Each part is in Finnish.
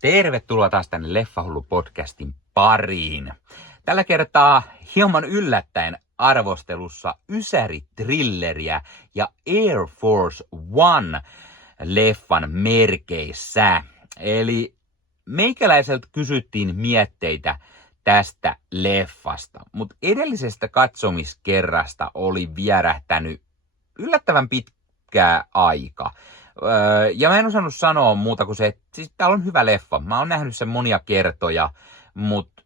Tervetuloa taas tänne Leffahullu-podcastin pariin. Tällä kertaa hieman yllättäen arvostelussa Ysäri-trilleriä ja Air Force One-leffan merkeissä. Eli meikäläiseltä kysyttiin mietteitä tästä leffasta, mutta edellisestä katsomiskerrasta oli vierähtänyt yllättävän pitkää aika. Ja mä en osannut sanoa muuta kuin se, että siis täällä on hyvä leffa. Mä oon nähnyt sen monia kertoja, mutta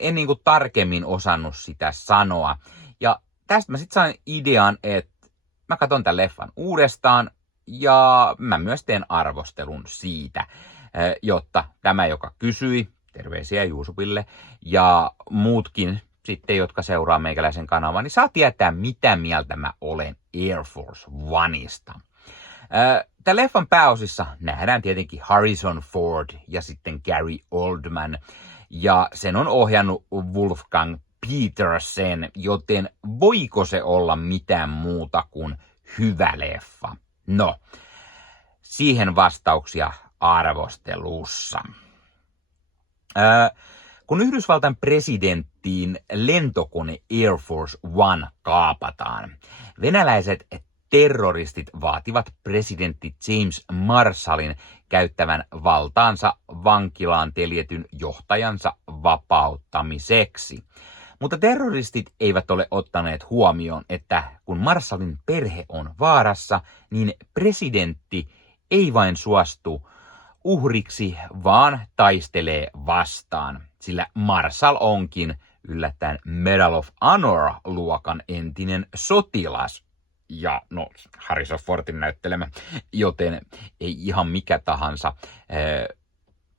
en niinku tarkemmin osannut sitä sanoa. Ja tästä mä sitten sain idean, että mä katson tämän leffan uudestaan ja mä myös teen arvostelun siitä, jotta tämä, joka kysyi, terveisiä Juusupille, ja muutkin sitten, jotka seuraa meikäläisen kanavan, niin saa tietää, mitä mieltä mä olen Air Force Oneista. Tämän leffan pääosissa nähdään tietenkin Harrison Ford ja sitten Gary Oldman. Ja sen on ohjannut Wolfgang Petersen, joten voiko se olla mitään muuta kuin hyvä leffa? No, siihen vastauksia arvostelussa. Kun Yhdysvaltain presidenttiin lentokone Air Force One kaapataan, venäläiset terroristit vaativat presidentti James Marshallin käyttävän valtaansa vankilaan teljetyn johtajansa vapauttamiseksi. Mutta terroristit eivät ole ottaneet huomioon, että kun Marshallin perhe on vaarassa, niin presidentti ei vain suostu uhriksi, vaan taistelee vastaan, sillä Marshall onkin yllättäen Medal of Honor-luokan entinen sotilas. Ja no, Harrison Fordin näyttelemä, joten ei ihan mikä tahansa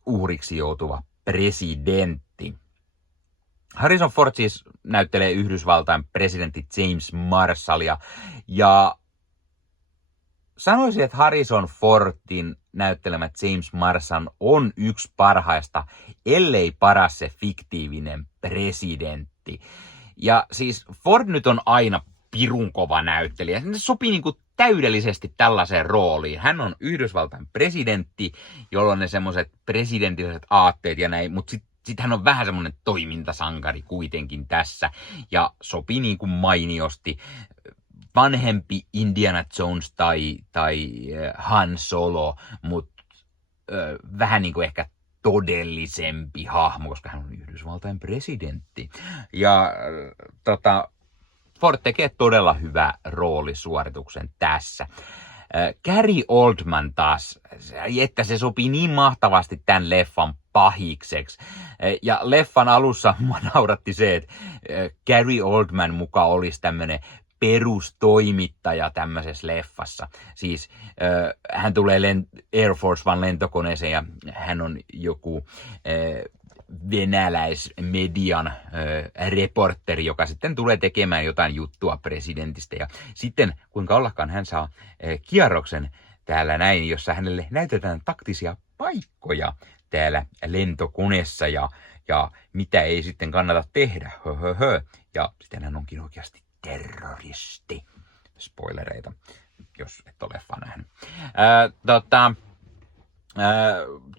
uhriksi joutuva presidentti. Harrison Ford siis näyttelee Yhdysvaltain presidentti James Marshallia, ja sanoisin, että Harrison Fordin näyttelemä James Marshall on yksi parhaista, ellei paras se fiktiivinen presidentti. Ja siis Ford nyt on aina pirun kova näyttelijä. Se sopii niinku täydellisesti tällaiseen rooliin. Hän on Yhdysvaltain presidentti, jolla on ne semmoiset presidentilliset aatteet ja näin, mutta sit hän on vähän semmoinen toimintasankari kuitenkin tässä. Ja sopii niinku mainiosti vanhempi Indiana Jones tai Han Solo, mutta vähän niinku ehkä todellisempi hahmo, koska hän on Yhdysvaltain presidentti. Ja Ford tekee todella hyvää roolisuorituksen tässä. Gary Oldman taas, että se sopii niin mahtavasti tämän leffan pahikseksi. Ja leffan alussa mua nauratti se, että Gary Oldman muka olisi tämmöinen perustoimittaja tämmöisessä leffassa. Siis hän tulee Air Force One lentokoneeseen ja hän on joku venäläismedian reporteri, joka sitten tulee tekemään jotain juttua presidentistä. Ja sitten kuinka ollakaan hän saa kierroksen täällä näin, jossa hänelle näytetään taktisia paikkoja täällä lentokoneessa ja mitä ei sitten kannata tehdä. Ja sitten hän onkin oikeasti terroristi. Spoilereita, jos et ole leffaa nähnyt.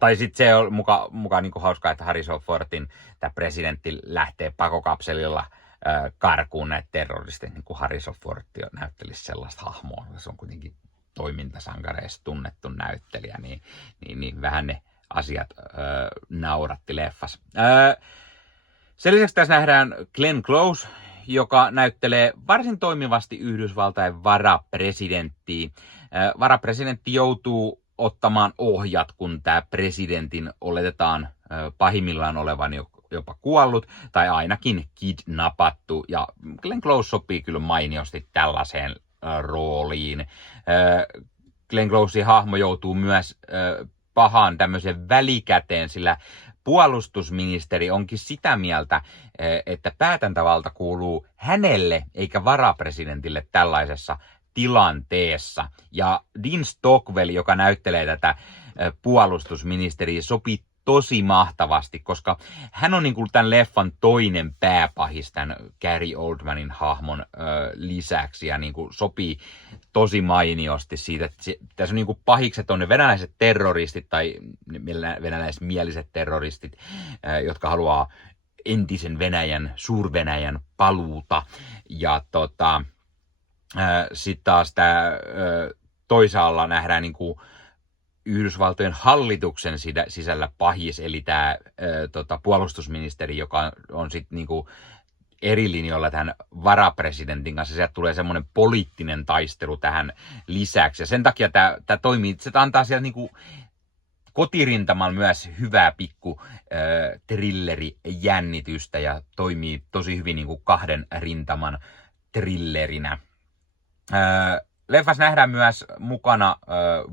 Tai sitten se on muka niinku hauskaa, että Harrison Fordin tämä presidentti lähtee pakokapselilla karkuun näitä terroristeja, niin kuin Harrison Ford näyttelisi sellaista hahmoa. Se on kuitenkin toimintasankareista tunnettu näyttelijä, niin vähän ne asiat nauratti leffassa. Sen lisäksi tässä nähdään Glenn Close, joka näyttelee varsin toimivasti Yhdysvaltain varapresidenttiä. Varapresidentti joutuu ottamaan ohjat, kun tämä presidentin oletetaan pahimmillaan olevan jopa kuollut tai ainakin kidnappattu. Ja Glenn Close sopii kyllä mainiosti tällaiseen rooliin. Glenn Closen hahmo joutuu myös pahaan tämmöiseen välikäteen, sillä puolustusministeri onkin sitä mieltä, että päätäntävalta kuuluu hänelle eikä varapresidentille tällaisessa tilanteessa. Ja Dean Stockwell, joka näyttelee tätä puolustusministeriä, sopii tosi mahtavasti, koska hän on niin kuin tämän leffan toinen pääpahis tämän Gary Oldmanin hahmon lisäksi ja niin kuin sopii tosi mainiosti siitä, että tässä on niin kuin pahikset on ne venäläiset terroristit tai venäläismieliset terroristit, jotka haluaa entisen Venäjän, Suur-Venäjän paluuta ja sitten taas tämä toisaalla nähdään niin kuin Yhdysvaltojen hallituksen sisällä pahis, eli tämä puolustusministeri, joka on sitten niinku eri linjoilla tämän varapresidentin kanssa. Sieltä tulee semmoinen poliittinen taistelu tähän lisäksi. Ja sen takia tämä toimii, se antaa siellä niinku kotirintamalla myös hyvää pikku thrillerijännitystä ja toimii tosi hyvin niinku kahden rintaman thrillerinä. Leffassa nähdään myös mukana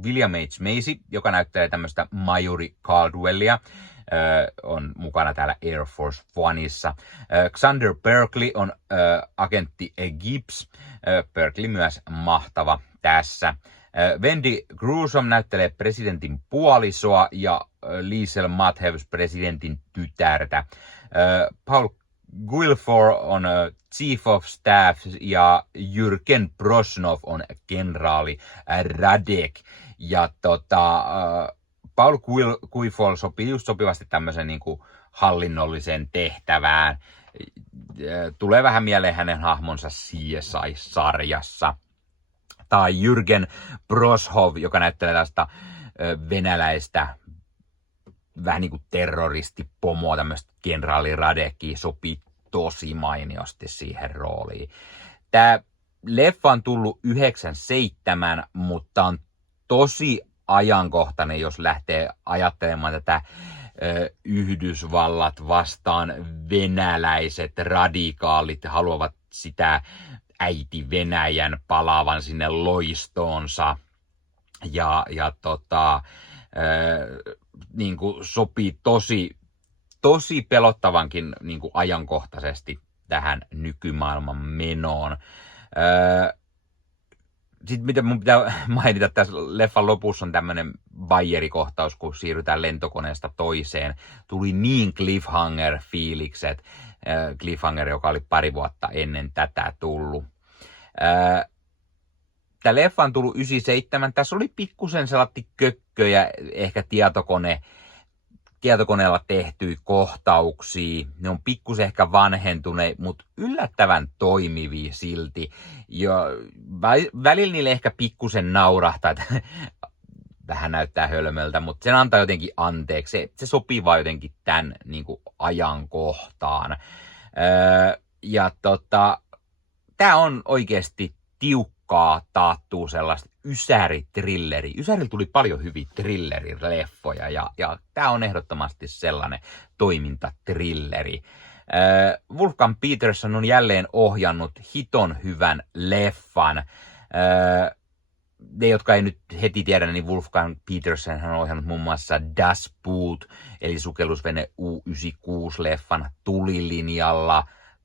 William H. Macy, joka näyttelee tämmöistä majori Caldwellia. On mukana täällä Air Force Oneissa. Xander Berkeley on agentti Gibbs. Berkeley myös mahtava tässä. Wendy Grusom näyttelee presidentin puolisoa ja Liesel Matthews presidentin tytärtä. Paul Guilford on Chief of Staff ja Jürgen Prosnov on kenraali Radek. Ja Paul Guilford sopii just sopivasti tämmöisen niin kuin hallinnolliseen tehtävään. Tulee vähän mieleen hänen hahmonsa CSI-sarjassa. Tai Jürgen Prosnov, joka näyttelee tästä venäläistä vähän niin kuin terroristipomoa, tämmöistä kenraali Radekia, sopii tosi mainiosti siihen rooliin. Tämä leffa on tullut 97, mutta on tosi ajankohtainen, jos lähtee ajattelemaan tätä Yhdysvallat vastaan venäläiset radikaalit haluavat sitä äiti Venäjän palaavan sinne loistoonsa ja niin kuin sopii tosi pelottavankin niin kuin ajankohtaisesti tähän nykymaailman menoon. Sitten mitä mun pitää mainita tässä leffan lopussa on tämmöinen Bayeri-kohtaus, kun siirrytään lentokoneesta toiseen. Tuli niin cliffhanger-fiilikset. Cliffhanger, joka oli pari vuotta ennen tätä tullut. Tämä leffa on tullut 97. Tässä oli pikkusen sellainen kökköjä, ehkä tietokoneella tehtyjä kohtauksia. Ne on pikkusen ehkä vanhentuneet, mutta yllättävän toimivia silti. Ja välillä niille ehkä pikkusen naurahtaa, että vähän näyttää hölmöltä, mutta sen antaa jotenkin anteeksi. Se sopii vaan jotenkin tämän niin kuin ajankohtaan. Tämä on oikeasti tiukkaa taattuu sellaista ysäri-trilleri. Ysärillä tuli paljon hyviä thrillerileffoja ja tämä on ehdottomasti sellainen toimintatrilleri. Wolfgang Peterson on jälleen ohjannut hiton hyvän leffan. Ne, jotka ei nyt heti tiedä, niin Wolfgang Peterson on ohjannut muun muassa Das Boot, eli sukellusvene U96-leffan Tulilinjalla,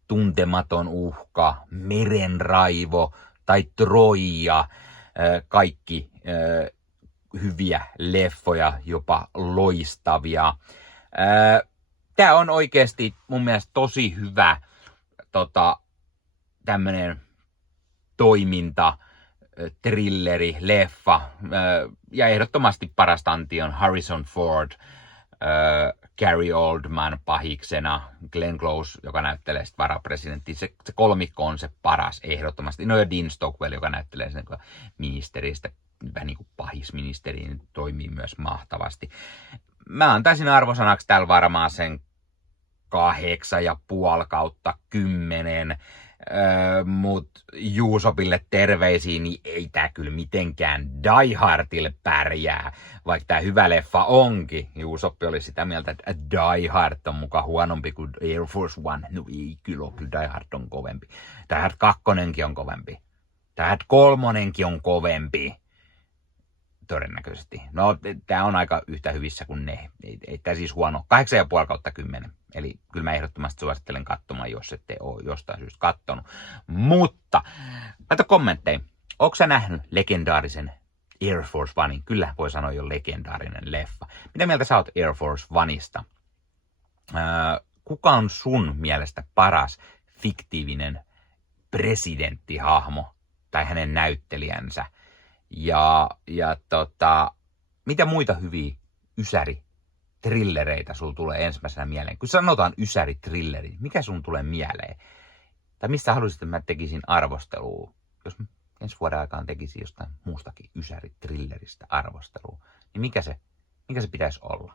Tuntematon uhka, Merenraivo tai Troja. Kaikki hyviä leffoja, jopa loistavia. Tämä on oikeasti mun mielestä tosi hyvä tämmönen toiminta, thrilleri, leffa. Ja ehdottomasti parasta anti on Harrison Ford, Gary Oldman pahiksena, Glenn Close, joka näyttelee sitten varapresidentti. Se kolmikko on se paras ehdottomasti. No ja Dean Stockwell, joka näyttelee sen ministeristä, vähän niin kuin pahisministeri, niin toimii myös mahtavasti. Mä antaisin arvosanaksi täällä varmaan sen 8,5/10. Mut Juusopille terveisiin, niin ei tää kyllä mitenkään Die Hardille pärjää, vaikka tää hyvä leffa onkin. Juusoppi oli sitä mieltä, että Die Hard on muka huonompi kuin Air Force One. No ei kyllä Die Hard on kovempi. Die Hard 2 on kovempi. Die Hard 3 on kovempi. Todennäköisesti. No, tää on aika yhtä hyvissä kuin ne. Ei tää siis huono. 8,5/10. Eli kyllä mä ehdottomasti suosittelen katsomaan, jos ette ole jostain syystä kattonut. Mutta, laita kommentteja. Ootko sä nähnyt legendaarisen Air Force Onein. Kyllä voi sanoa jo legendaarinen leffa. Mitä mieltä sä oot Air Force Oneista? Kuka on sun mielestä paras fiktiivinen presidenttihahmo tai hänen näyttelijänsä? Ja mitä muita hyviä ysäri-trillereitä sulla tulee ensimmäisenä mieleen? Kun sanotaan ysäri-trilleri, mikä sun tulee mieleen? Tai mistä haluaisit, että mä tekisin arvostelua? Jos ensi vuoden aikaan tekisin jostain muustakin ysäri-trilleristä arvostelua, niin mikä se pitäisi olla?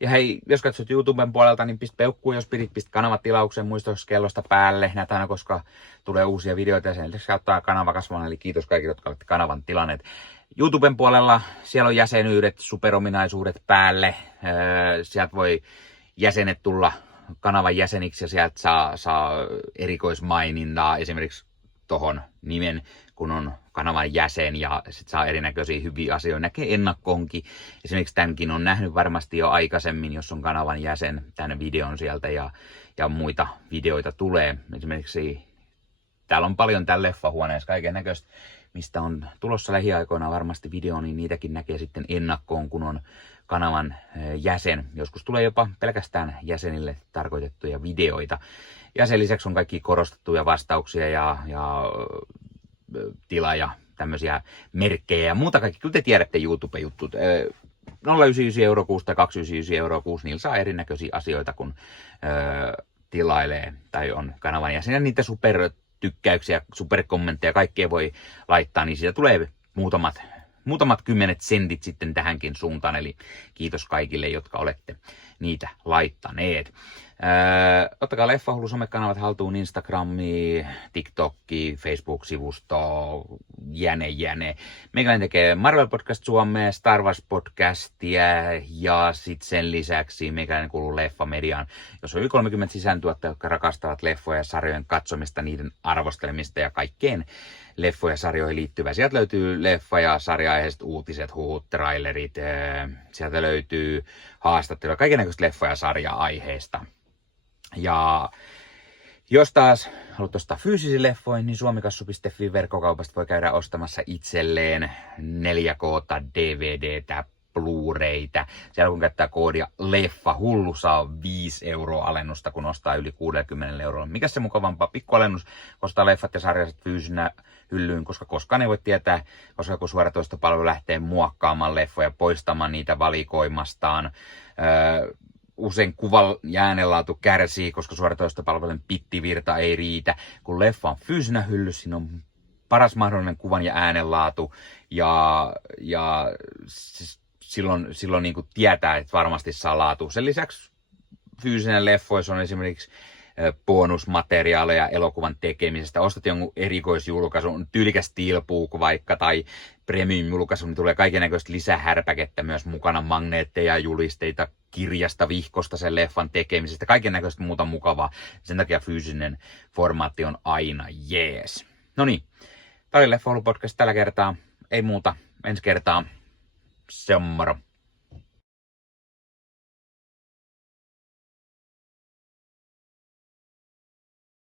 Ja hei, jos katsot YouTuben puolelta, niin pistä peukkuu, jos pistä kanavatilauksen muistoskellosta päälle. Näitä aina, koska tulee uusia videoita ja sen lisäksi auttaa kanava kasvamaan. Eli kiitos kaikille, jotka olette kanavan tilanneet. YouTuben puolella siellä on jäsenyydet, superominaisuudet päälle. Sieltä voi jäsenet tulla kanavan jäseniksi ja sieltä saa erikoismainintaa esimerkiksi tohon nimen, kun on kanavan jäsen ja sit saa erinäköisiä hyviä asioita. Näkee ennakkoonkin. Esimerkiksi tämänkin on nähnyt varmasti jo aikaisemmin, jos on kanavan jäsen, tämän videon sieltä ja muita videoita tulee. Esimerkiksi täällä on paljon täällä leffahuoneessa kaiken näköistä, mistä on tulossa lähiaikoina varmasti video, niin niitäkin näkee sitten ennakkoon, kun on kanavan jäsen. Joskus tulee jopa pelkästään jäsenille tarkoitettuja videoita. Ja sen lisäksi on kaikki korostettuja vastauksia ja tila ja tämmöisiä merkkejä ja muuta kaikki. Kyllä te tiedätte YouTube-juttut. 099 € kuussa tai 299 € kuussa, niillä saa erinäköisiä asioita, kun tilailee tai on kanavan jäsen. Ja niitä supertykkäyksiä, superkommentteja, kaikkea voi laittaa, niin siitä tulee muutamat kymmenet sentit sitten tähänkin suuntaan. Eli kiitos kaikille, jotka olette niitä laittaneet. Ottakaa Leffahullu somekanavat haltuun, Instagrami, TikTokki, Facebook-sivusto, jäne. Meikäläinen tekee Marvel Podcast Suomea, Star Wars Podcastia ja sitten sen lisäksi meikäläinen kuuluu Leffamediaan, jos on yli 30 sisääntuottajia, jotka rakastavat leffoja ja sarjojen katsomista, niiden arvostelemista ja kaikkeen leffoja ja sarjoihin liittyvää. Sieltä löytyy leffa- ja sarja-aiheiset uutiset, huhut, trailerit, sieltä löytyy haastatteluja, kaikennäköistä leffa- ja sarja-aiheista. Ja jos taas haluat ostaa fyysisiä leffoja, niin suomikassu.fi verkkokaupasta voi käydä ostamassa itselleen 4K DVDtä, Blu-raytä. Siellä kun käyttää koodia Leffahullu saa 5 € alennusta, kun ostaa yli 60 €. Mikä se mukavampaa? Pikkualennus, ostaa leffat ja sarjaiset fyysinä hyllyyn, koska koskaan ei voi tietää, koska joku suoratoistopalvelu lähtee muokkaamaan leffoja, poistamaan niitä valikoimastaan. Usein kuvan ja äänenlaatu kärsii, koska suoratoistopalvelun pittivirta ei riitä. Kun leffa on fyysinä hyllyssä, siinä on paras mahdollinen kuvan ja äänenlaatu ja silloin niin kuin tietää, että varmasti saa laatu. Sen lisäksi fyysinen leffoissa on esimerkiksi bonusmateriaaleja elokuvan tekemisestä. Ostat jonkun erikoisjulkaisun, tyylikäs steelbook vaikka tai premium-julkaisu, niin tulee kaikennäköistä lisähärpäkettä myös mukana, magneetteja, julisteita, kirjasta, vihkosta sen leffan tekemisestä, kaikennäköistä muuta mukavaa. Sen takia fyysinen formaatti on aina jees. No niin, tämä oli Leffahullu podcast tällä kertaa. Ei muuta, ensi kertaa. Se on moro.